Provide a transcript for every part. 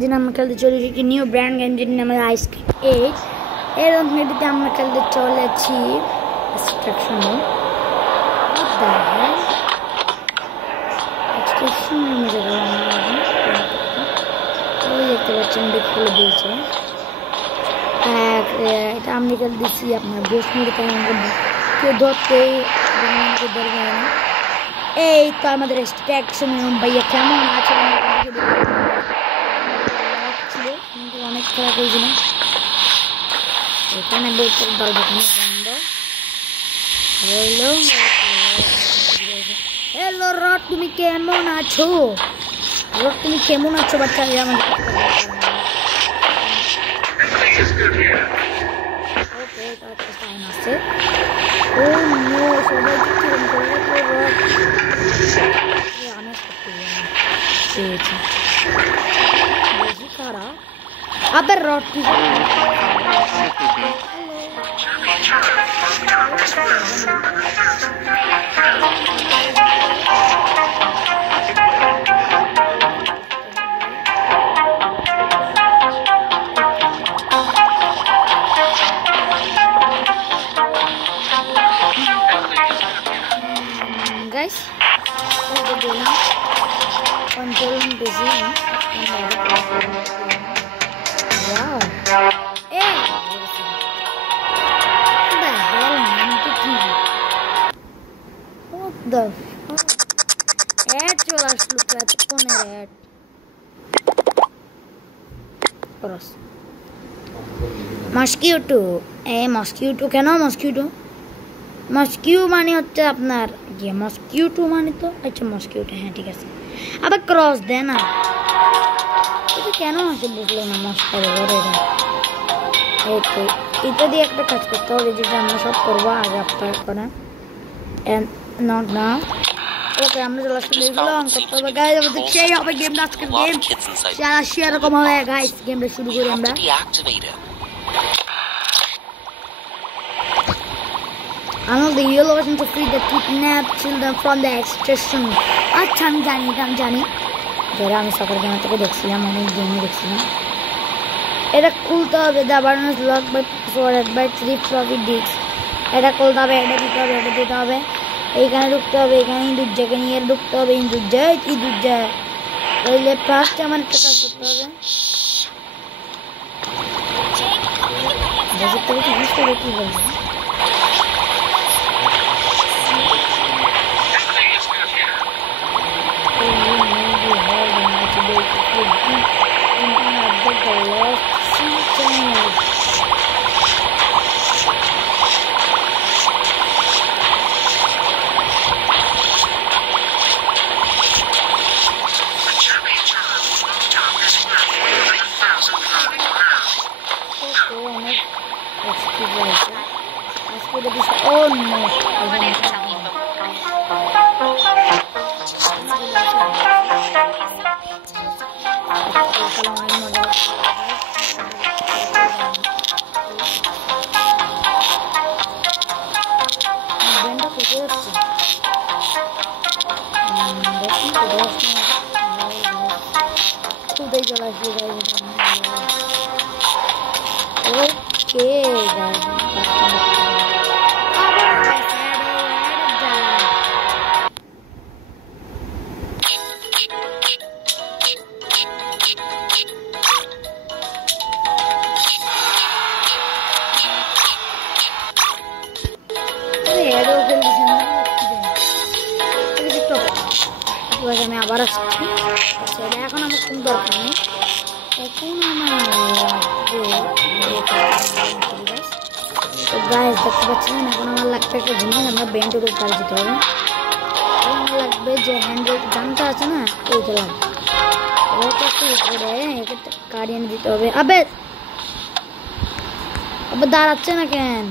দিন আমরা খেলতে চলেছি একটি নিউ ব্র্যান্ড গেম, যেটির নাম আইস ক্রিম 8। এর মেডিতে আমরা খেলতে চলেছি এক্সট্রাকশন দেখতে পাচ্ছেন, খুলে দিয়েছে। এটা আমি খেলে দিচ্ছি আপনার গোস মুড়ি, তাই কেউ ধরতে ধরবে না। এই তো আমাদের এক্সট্রাকশন ভাইয়া কেমন আছে, অনেক খেলা করেছিল এখানে বলতে দরজা বন্ধ হলো। হ্যালো রড, তুমি কেমন আছো? রড তুমি কেমন আছো বাচ্চা? আমাদের টাইম আছে। ও নো, সবাই কিরম করে বেশি খারাপ। আবার রড কি guys, control busy. Wow. Hey, what the hell, man? What the fuck? Ad chola shluka kone ad. Cross. Mosquito. Mosquito কেন mosquito? মস্কিউ মানে হচ্ছে আপনার গিয়ে মস্কিউটো মানে তো আচ্ছা মস্কিউটো, হ্যাঁ ঠিক আছে। আবার ক্রস দেয় না, এটা কেন আছে বুঝলো না। মস্কারে এই তো এটা দিয়ে একটা কাজ করতে হবে, যেটা আমরা সব করবো আগে আপনার করা নট না। ওকে, আমরা চলে আসলে এগুলো অন করতে হবে গাইজ। আমাদের সেই হবে গেমটা, আজকের গেম সেরকম হবে গাইজ। গেমটা শুরু করি আমরা। Unlock the yellow version to free the kidnapped children from the extraction. আচ্ছা আমি জানি যারা আমি সকাল গেম থেকে দেখছিলাম, অনেক গেমই দেখছিলাম। এটা খুলতে হবে, the Berners lock by forward by 3 floppy disk. এটা খুলতে হবে, এটা দিতে হবে, এটা দিতে হবে, এইখানে ঢুকতে হবে, এখানে দুর্যাকে নিয়ে ঢুকতে হবে। দুর্যায় কি দুর্যায় তাহলে ফার্স্ট আমার একটা কাজ করতে হবে। কি বলছি oh no, আমি আবার আসছি। এখন আমার কোন দরকার নেই, এখন আমার গাইস দেখতে পাচ্ছেন। এখন আমার লাগবে একটা জিনিস, আমরা বেন্টের উপরে যেতে হবে। আমার লাগবে যে হ্যান্ডেল গানটা আছে না, এইটা লাগবে। ওটা একটু উপরে একটা কাড়ি এনে দিতে হবে। আবে দাঁড়াচ্ছে না কেন?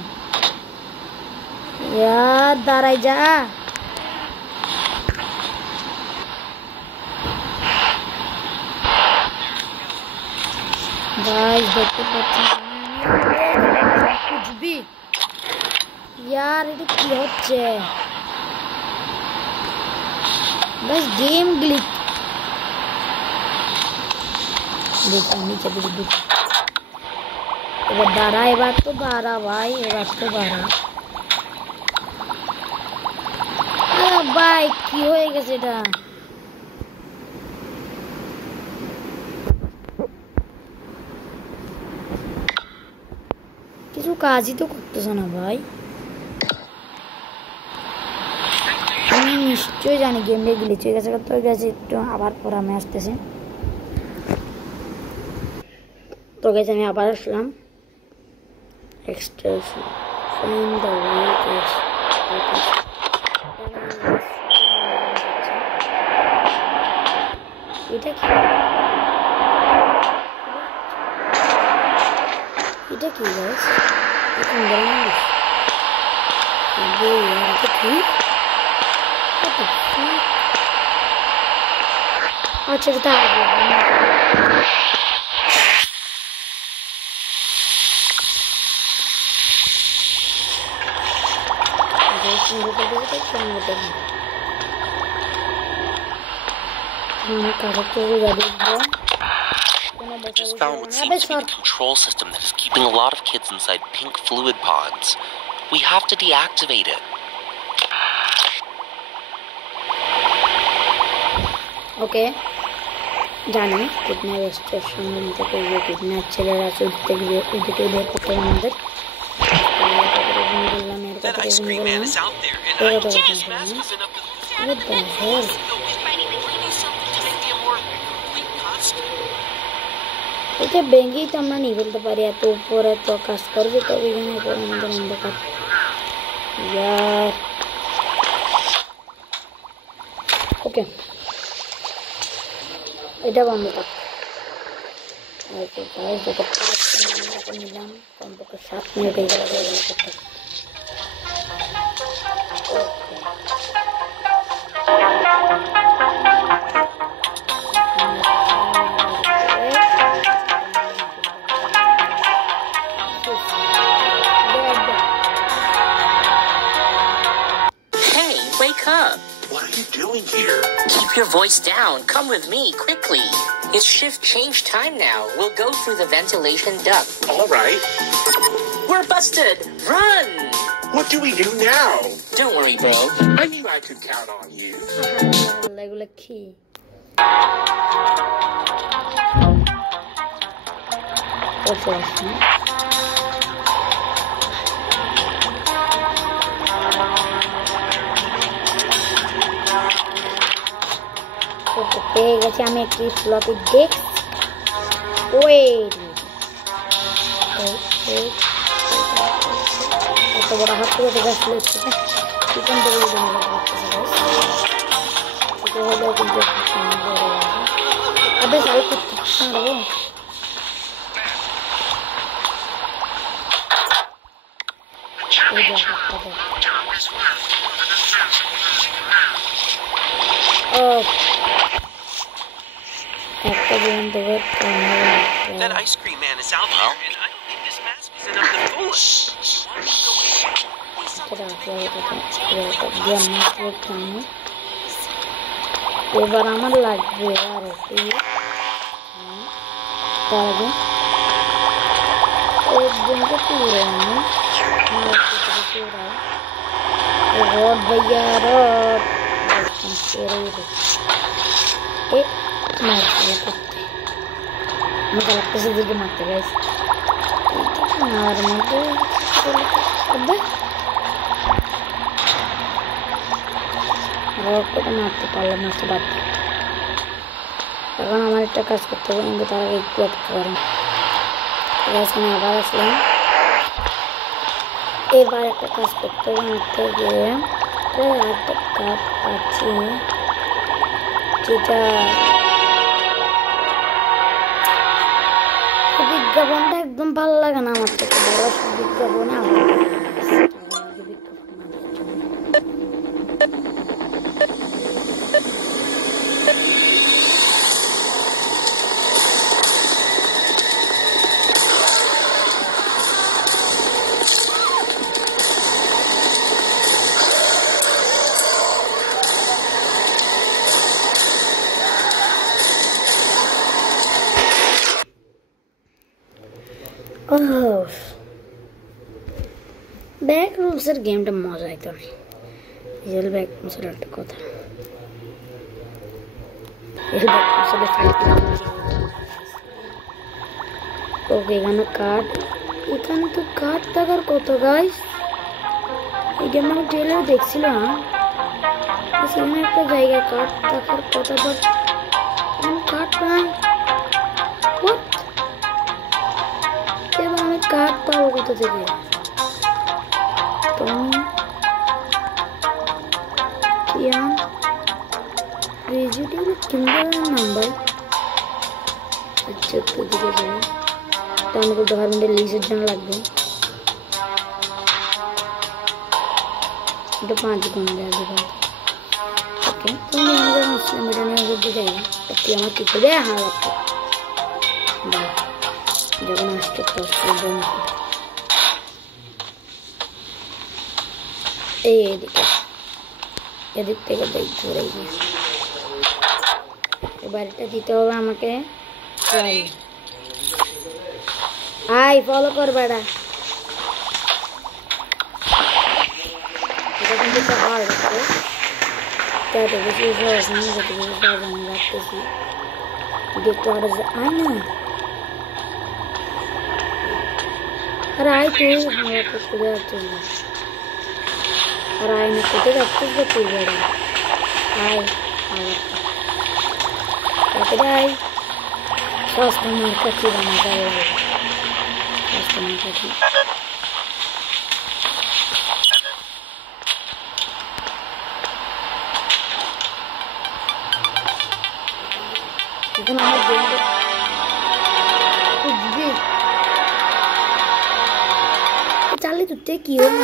ইয়ার দাঁড়াই যা। गाइस देखते পাচ্ছেন কুচবি यार এটা কি হচ্ছে गाइस गेम ग्लिच দেখি নিচে দিকে দুটো এবার দাঁড়া এবার তো দাঁড়া ভাই এবার তো দাঁড়া ভাই কি হয়ে গেছে এটা কিছু কাজই তো করতেছে না ভাই আমি নিশ্চয়ই জানি গেমটা গ্লিচ হয়ে গেছে তো গেছে একটু আবার পর আমি আসতেছি তো গেছে আমি আবার আসলাম extension find the weight এটা কি এটা কি গাইস এখন দাঁড়ান এটা কি আচ্ছা এটা I just found what seems to be the control system that is keeping a lot of kids inside pink fluid pods. We have to deactivate it. Okay. জানি কিডন্যাপ স্টেশন থেকে যে কিডন্যাপ ছেলেরা চলতে গিয়ে ওইদিকে বের করতে আমাদের That ice cream man is out there, and I think his mask is enough to... What the hell? এটা ব্যাঙ্গেই তো আমরা নিয়ে ফেলতে পারি এত উপর এত কাজ করবে তবে এখানে পর আমাদের অন্ধকার ইয়ার ওকে এটা বন্ধ থাক নিলাম কমপক্ষে 7 মিনিট হয়ে গেল What are you doing here? Keep your voice down. Come with me, quickly. It's shift change time now. We'll go through the ventilation duct. All right. We're busted. Run! What do we do now? Don't worry, bro. I knew I could count on you. Like key. That's awesome. পেয়ে গেছি আমি একটি floppy disk wait এত বড় হাত থেকে গাছ লেগেছে চিকেন থেকে হলেও কিন্তু আবে চালু করতে পারবো That ice cream man is out there, and I don't think this mask is enough to fool us. এবার আমার লাগবে আর তার আগে একজনকে পুরো রড ভাইয়া রড আমাকে লাগতেছে দিকে মারতে গেছে আর মধ্যে রডটা মারতে পারলাম না তো বাদ এখন আমার একটা কাজ করতে হবে কিন্তু তার আগে একটু অপেক্ষা করেন আমি আবার আসলাম এবার একটা কাজ করতে হবে আমার থেকে একটা কাপ আছে যেটা বিজ্ঞাপনটা একদম ভালো লাগে না আমার থেকে বড় বিজ্ঞাপনে আমার ব্যাক রুলসের গেমটা মজা হইতো না। রিয়েল ব্যাক রুলসের একটা কথা, ওকে এখানে কাঠ, এখানে তো কাঠ টাকার কত গাইস। এই গেম আমি ট্রেলার দেখছিলাম, সেখানে একটা জায়গায় কাঠ টাকার কথা, বাট কাঠ নাই। এবার আমি কাঠ পাবো কোথা থেকে? তুমি নাম্বার আচ্ছা একটু দিকে যাই, তো আমাকে গভর্নমেন্টের লিজের জন্য লাগবে। এটা 5 গুণ দেওয়া যাবে। ওকে তুমি আমাদের মুসলিম এটা নিয়ে বুঝতে যাই, তুই আমার কি করে হার রাখতে যখন আসতে এদিকে এদিক থেকে ঘুরে গিয়ে এবার এটা দিতে হবে আমাকে। আই ফলো কর বেড়া, এটা কিন্তু হার্ড আছে, তাতে বেশি সহজ নেই, যাতে বেশি সহজ আমি রাখতেছি। দেখতে পারে যে আয় না, আর আয় তুই হাওয়া করতে যাচ্ছিস না, আর আয় না কোথায় যাচ্ছিস যে তুই বেড়া আয় হাওয়া তাতে আয়। সস্তা মার কাছি বানা যায়, সস্তা মার কাছি। এখন আমার চালে তুতে কি হল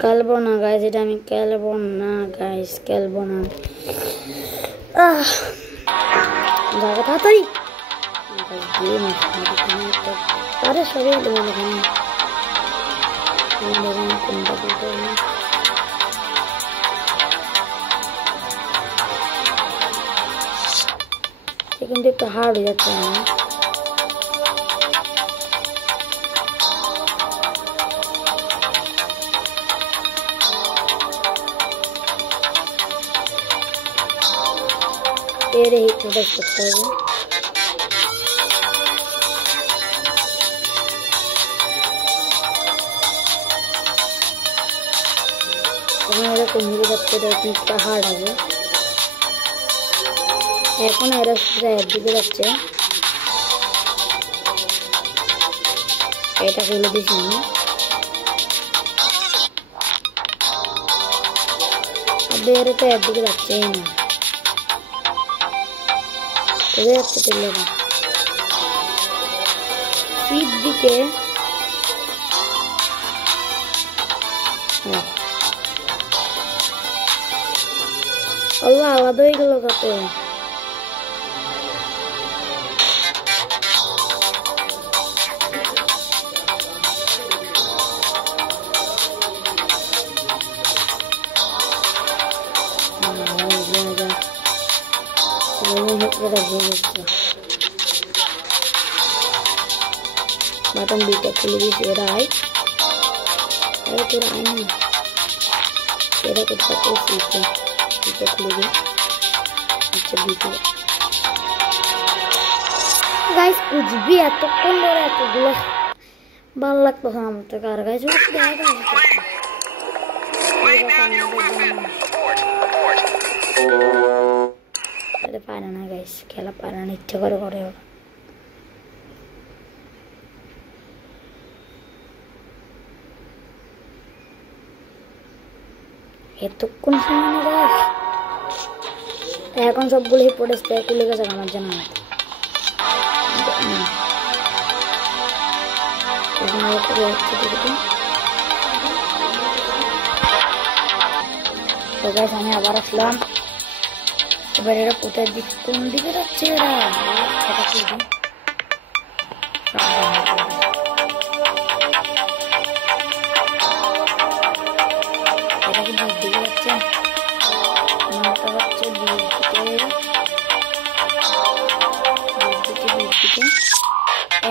খেলবো না গাইস, এটা আমি খেলবো না গাইস, খেলবো না। জায়গা তাড়াতাড়ি আরে সবাই কোনটা কিন্তু একটু হার্ড হয়ে যাচ্ছে না। এর এই প্রোডাক্ট করতে হবে। এরকম মিলে যাচ্ছে, এটা হার্ড হবে। এখন এরা দিকে যাচ্ছে, এটা খুলে দিচ্ছি আমি। এরা তো একদিকে যাচ্ছে না, যাচ্ছে তেলেরা শীত দিকে। আল্লাহ আলাদা হয়ে গেল কত। বাটন দুইটা খুলে দিয়েছি, এরা আয়, তোরা আয় না, এরা কোথাও দুইটা খুলে দিই। আচ্ছা দুইটা গাইস বুঝবি এতক্ষণ ধরে এতগুলো ভালো লাগতো আমার থেকে। আর গাইস পারে না গাইস, খেলা পারে না, ইচ্ছা করে করে ওরা। এতক্ষণ সময় না গাইস, এখন সবগুলো পড়েছে খুলে গেছে আমার জানা। এখানে ছোট ছোট তো গাইস আমি আবার আসলাম এবার এরা কোথায় দিক কোন দিকে যাচ্ছে এরা এটা কি দিন এটা কি দিক দিকে যাচ্ছে মাথা যাচ্ছে দিক দিকে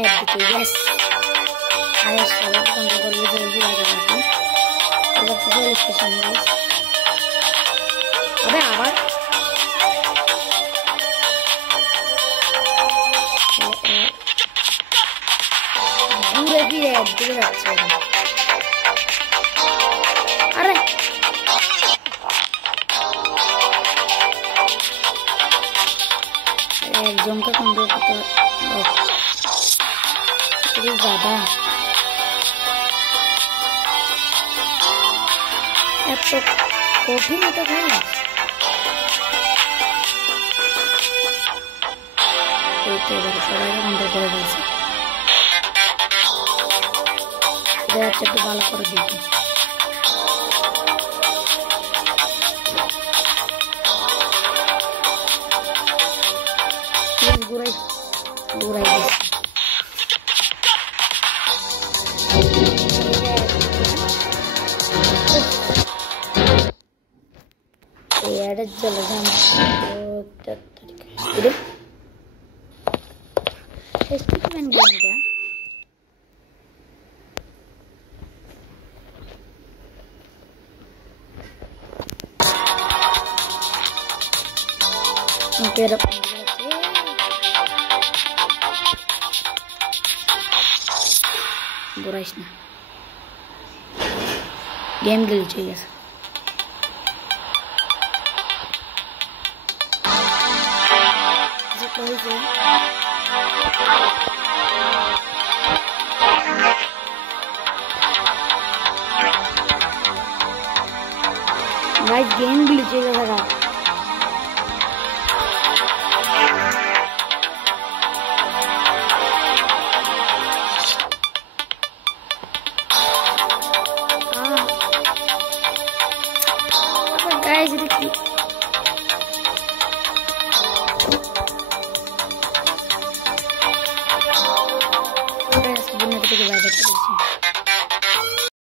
একদিকে ইয়েস আরে সবাই কন্ট্রোল করবে জলদি লাগাতে এবার থেকে স্টেশন গাইস আবে আবার ঘুরে ফিরে একদিকে যাচ্ছে আরে একজনকে কন্ট্রোল করতে দাদা এত কঠিন এটা ভাই সবাই কন্ট্রোল করে দিয়েছে এটা হচ্ছে একটু ভালো করে দেখি ঘুরাই ঘুরাই দিচ্ছি এটা চলে যান গেমটা ঘুরাইস না গেম গ্লিচ হয়ে গেছে गाइस गेम ग्लिच हो गया था गाइस